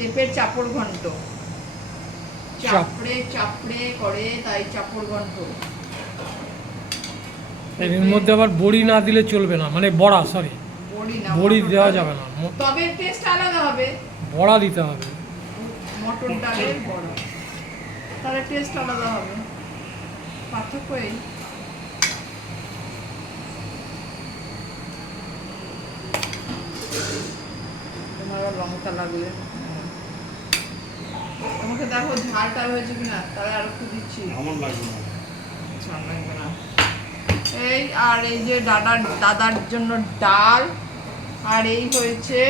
পেঁপের চাপড় ঘন্ট। চাপড়ে চাপড়ে করে তাই চাপড় ঘন্ট। এর মধ্যে আবার বড়ি না দিলে চলবে না মানে বড়া সরি বড়ি না বড়ি দেওয়া যাবে না। তবে টেস্ট আলাদা হবে। বড়া দিতে হবে। মটর ডালের বড়া। তাহলে টেস্ট আলাদা হবে। পার্থক্য এই। তোমার লঙ্কা লাগলে। তোমাকে দেখো ঝালটা হয়েছে কিনা তাহলে আর একটু দিচ্ছি। আমার লাগবে না। আচ্ছা, লাগবে না। এই আর এই যে দাদার দাদার জন্য ডাল আর এই হয়েছে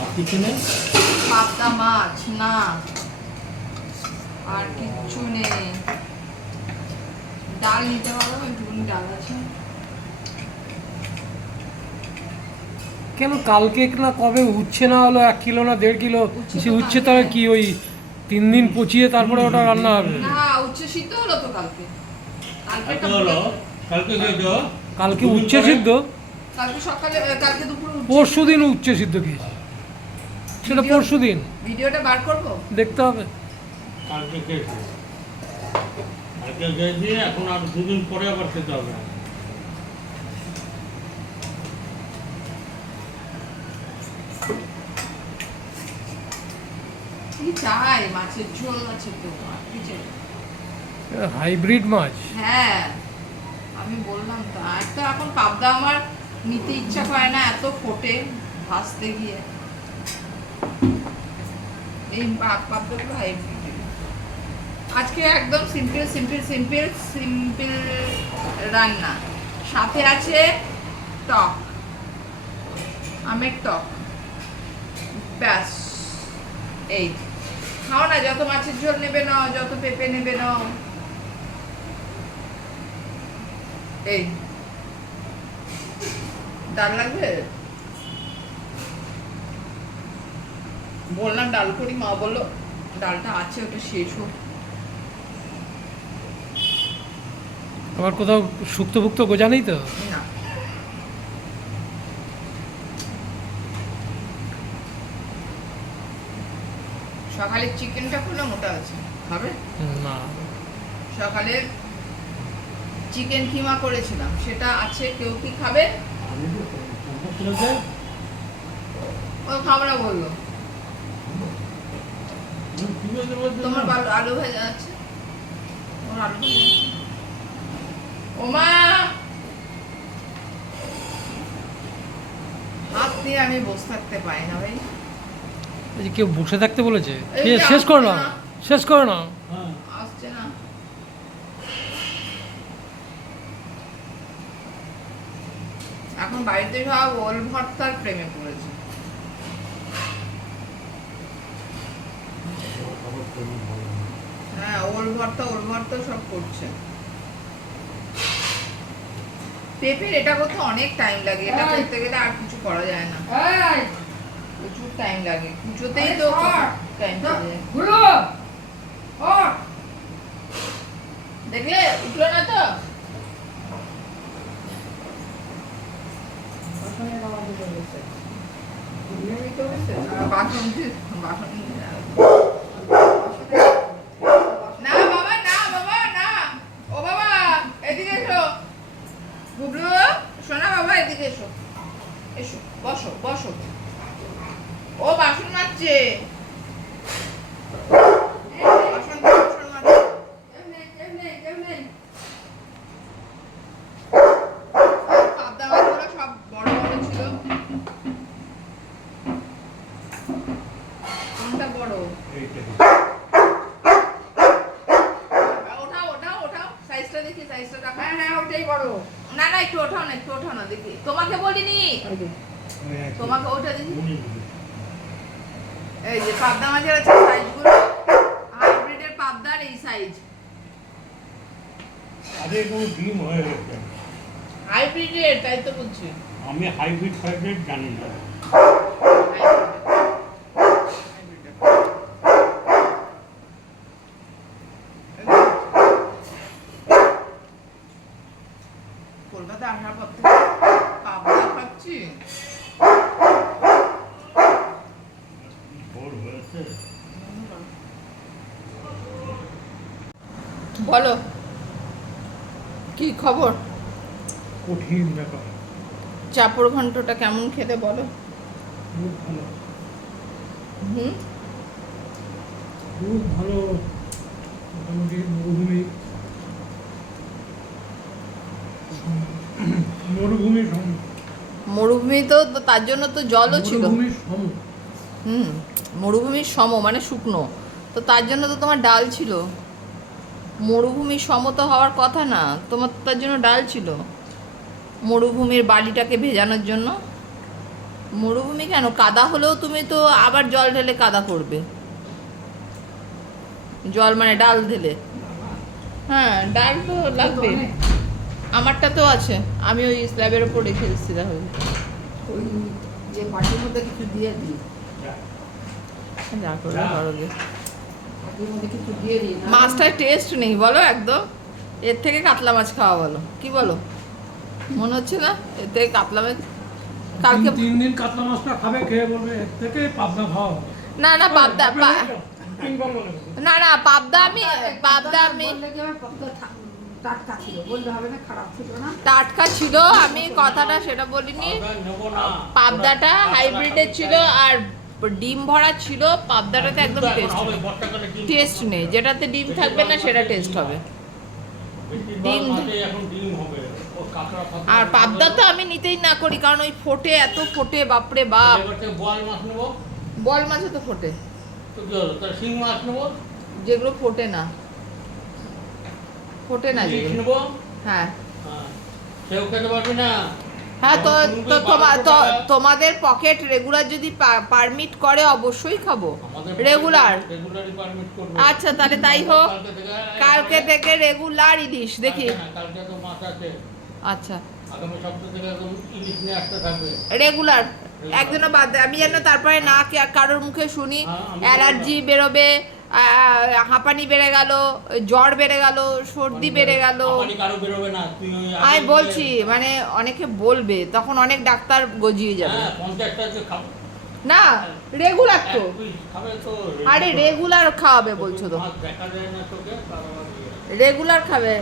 আর কিছু নেই? পাবদা মাছ না। আর কিচ্ছু নেই। ডাল নিতে পারো ডাল আছে। কেন কালকে না কবে উচ্ছে না হলো এক কিলো না দেড় কিলো? সে উচ্ছে তাহলে কি ওই তিন দিন পচিয়ে তারপরে ওটা রান্না হবে? না উচ্ছে সিদ্ধ হলো তো কালকে। কালকে উচ্ছে সিদ্ধ? কালকে সকালে কালকে দুপুরে পরশু দিন উচ্ছে সিদ্ধ খেয়েছি। সেটা পরশু দিন। ভিডিওটা বার করব? দেখতে হবে। কালকে খেয়েছি। কালকে খেয়েছি এখন আর দুদিন পরে আবার খেতে হবে। চাই মাছের ঝোল আছে তো আর কি চাই হাইব্রিড মাছ? হ্যাঁ আমি বললাম তো। একটা এখন পাবদা আমার নিতে ইচ্ছা করে না এত ফোটে ভাসতে গিয়ে। এই পাবদাগুলো হাইব্রিড। আজকে একদম সিম্পল সিম্পল সিম্পল সিম্পল রান্না। সাথে আছে টক আমের টক। ব্যাস, এই। খাও না, যত মাছের ঝোল নেবে নাও, যত পেঁপে নেবে এই। ডাল লাগবে? বললাম ডাল করি, মা বলল, ডালটা আছে, ওটা শেষ হোক। আবার কোথাও শুক্তো ফুক্তো গোজা নেই তো? না সকালে চিকেনটা করলে মোটা আছে। খাবে? না। সকালে চিকেন কিমা করেছিলাম সেটা আছে কেউ কি খাবে? ও খাবে না বলল। তোমার? আলু ভাজা আছে? ওর আলু ভাজা ও মা হাত দিয়ে আমি বসে থাকতে পাই না ভাই। এই যে কেউ বসে থাকতে বলেছে? শেষ করো না। শেষ করো না হ্যাঁ আসছে না। এখন বাড়িতে সব ওল ভর্তার প্রেমে পড়েছে। হ্যাঁ ওল ভর্তা ওল ভর্তা সব করছে। পেঁপের এটা করতে অনেক টাইম লাগে এটা করতে গেলে আর কিছু করা যায় না। প্রচুর টাইম লাগে। পুজোতেই তো টাইম চলে যায় দেখলে উঠল না তো? বাসন বাসন এদিকে এসো। এসো বসো বসো। ও বাসন মাজছে। হ্যাঁ, হ্যাঁ। না না একটু ওঠাও না একটু ওঠাও না দেখি। তোমাকে বলিনি। তোমাকে ওটা দেখি। এই যে পাবদা মাছের আছে সাইজগুলো হাইব্রিডের পাবদার এই সাইজ আরে কোনো ডিম হয়ে গেছে। হাইব্রিডের তাই তো বলছি। আমি হাইব্রিড ফাইব্রিড জানি না। কলকাতা আসার পর থেকে পাবদা খাচ্ছি। বলো। কি খবর? কঠিন ব্যাপার। চাপড় ঘন্টটা কেমন খেতে বলো। ভালো। হুম? খুব ভালো। মোটামুটি মরুভূমি। মরুভূমি মরুভূমি তো তার জন্য তো জলও ছিল। হুম মরুভূমির সম মানে শুকনো। তো তার জন্য তো তোমার ডাল ছিল। মরুভূমির সমত হওয়ার কথা না তোমার তার জন্য ডাল ছিল। মরুভূমির বালিটাকে ভেজানোর জন্য। মরুভূমি কেন? কাদা হলেও তুমি তো আবার জল ঢেলে কাদা করবে। জল মানে ডাল ঢেলে। হ্যাঁ ডাল তো লাগবে। আমারটা তো আছে। আমি ওই স্ল্যাবের ওপর রেখে এসেছি তাহলে। ওই যে বাটির মধ্যে কিছু দিয়ে দিই। যা করবে মাছটার টেস্ট নেই বলো একদম। এর থেকে কাতলা মাছ খাওয়া বলো। কি বলো? মনে হচ্ছে না? এর থেকে কাতলা মাছ কালকে তিন- দিন কাতলা মাছটা খাবে খেয়ে বলবে এর থেকে পাবনা খাওয়া না না পাবদা পা- তিনবার বলে। না না পাবদা আমি পাবদা আমি পাবদা টাটকা ছিল বললে হবে না খারাপ ছিল না। টাটকা ছিল আমি কথাটা সেটা বলিনি। পাবদা। পাবদাটা হাইব্রিডের ছিল আর ডিম ভরা ছিল পাবদাটাতে একদম টেস্ট টেস্ট নেই। যেটাতে ডিম থাকবে না সেটা টেস্ট হবে। ডিম- আর পাবদা তো আমি নিতেই না করি কারণ ওই ফোটে এত ফোটে বাপরে বাপ। বল মাছে তো ফোটে। যেগুলো ফোটে না। ফোটে না হ্যাঁ। হ্যাঁ। খেতে পারবি না। হ্যাঁ তো তো তোমা- তো- তোমাদের পকেট রেগুলার যদি পারমিট করে অবশ্যই খাব। রেগুলার আচ্ছা তাহলে তাই হোক। কালকে থেকে রেগুলার ইলিশ দেখি। আছে। আচ্ছা। রেগুলার একজনও বাদ দেয় আমি যেন তারপরে না কারোর মুখে শুনি হ্যাঁ, অ্যালার্জি বেরোবে হাঁপানি বেড়ে গেল জ্বর বেড়ে গেল সর্দি বেড়ে গেল। আমি বলছি মানে অনেকে বলবে তখন অনেক ডাক্তার গজিয়ে যাবে। হ্যাঁ না রেগুলার তো। আরে রেগুলার খাওয়াবে বলছো তো। আবার ইয়ে। রেগুলার খাবে?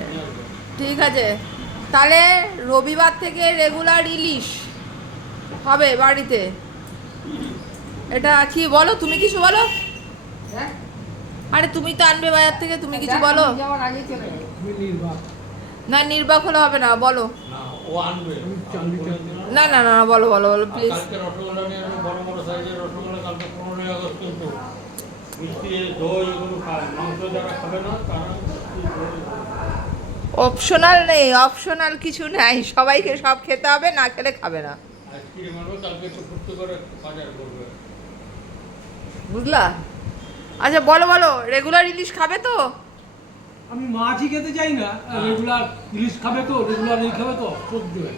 ঠিক আছে। তাহলে রবিবার থেকে রেগুলার ইলিশ হবে বাড়িতে। এটা কি বলো তুমি কিছু বলো? দেখ, আরে তুমি তো আনবে বাজার থেকে তুমি কিছু বলো? না নির্বাক হলে হবে না বলো। না। না না বলো বলো বলো প্লিজ কালকে রসগোল্লা নিয়ে আসবে বড় বড় সাইজের রসগোল্লা কালকে পনেরোই আগস্ট কিন্তু। মিষ্টি দই এগুলো খায় মাংস যারা খাবে না তারা অপশনাল নেই অপশনাল কিছু নাই। সবাইকে সব খেতে হবে না খেলে খাবে না। বুঝলা? আচ্ছা বলো বলো রেগুলার ইলিশ খাবে তো? আমি মাছই খেতে চাই না রেগুলার ইলিশ খাবে তো রেগুলার এই খাবে তো না।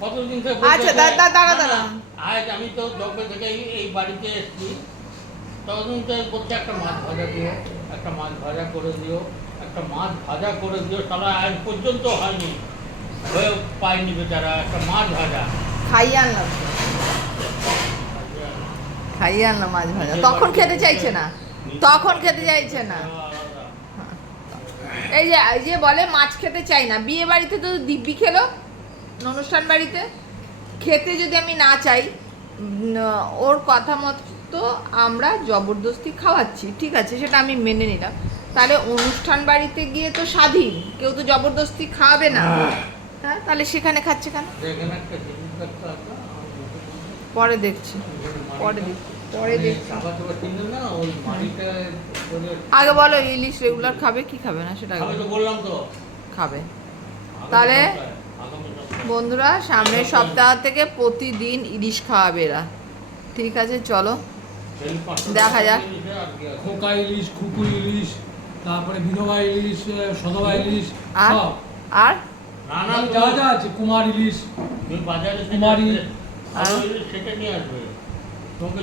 কতদিন থেকে আচ্ছা, দাঁড়া, না, দাঁড়া। আজ আমি তো দব্বে থেকে এই- বাড়িতে এসেছি তখন তো বলছে একটা মাছ ভাজা দিও একটা মাছ ভাজা করে দিও একটা মাছ ভাজা করে দিও তাহলে আজ পর্যন্ত হয়নি। হয়ে পায়নি বেচারা একটা মাছ ভাজা। খাইয়ে আনলাম। খাইয়ে আনলাম মাছ ভাজা। তখন খেতে চাইছে না। তখন খেতে চাইছে না। এই যে এই যে বলে মাছ খেতে চাই না। বিয়ে বাড়িতে তো দিব্যি খেলো অনুষ্ঠান বাড়িতে। খেতে যদি আমি না চাই ওর কথা মতো আমরা জবরদস্তি খাওয়াচ্ছি ঠিক আছে? সেটা আমি মেনে নিলাম। তাহলে অনুষ্ঠান বাড়িতে গিয়ে তো স্বাধীন। কেউ তো জবরদস্তি খাওয়াবে না। হ্যাঁ তাহলে সেখানে খাচ্ছে কেন? পরে দেখছি পরে দেখছি। পরে মানে আগে বলো ইলিশ রেগুলার খাবে কি খাবে না সেটা। বললাম তো। খাবে। তাহলে? বন্ধুরা সামনের সপ্তাহ। থেকে প্রতিদিন ইলিশ খাওয়াবে এরা। ঠিক আছে চলো। দেখা যাক। খোকা ইলিশ খুকু ইলিশ তারপরে বিধবা ইলিশ সধবা ইলিশ আর? আর? যা যা আছে কুমার ইলিশ কুমারী। সেটা নিয়ে আসবে।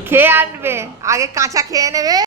খেয়ে আনবে। আগে কাঁচা খেয়ে নেবে।